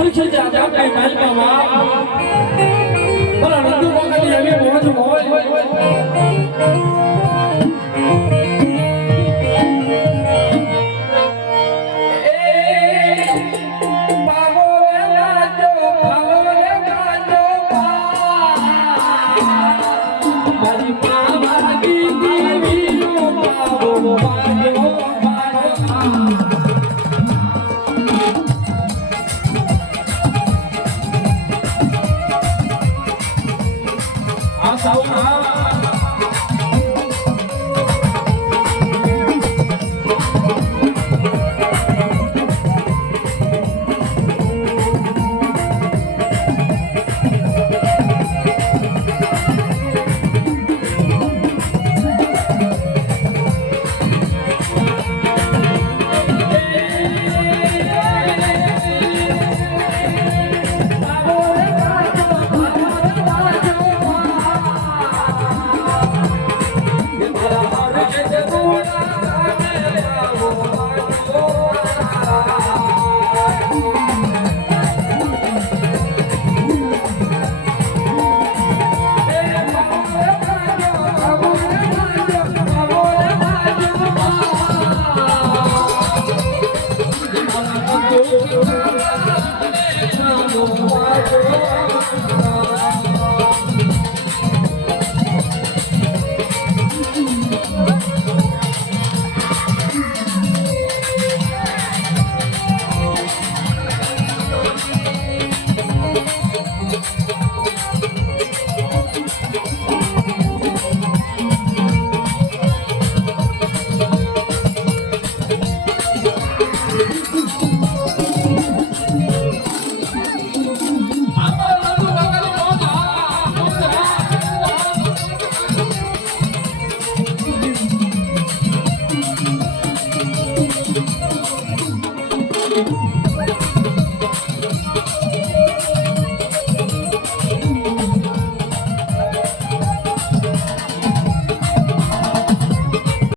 પરીક્ષા જે આજે આપણે માલિકા માં મારા નંદુ કાકાની એવી મોજ મોજ 好 Thank you.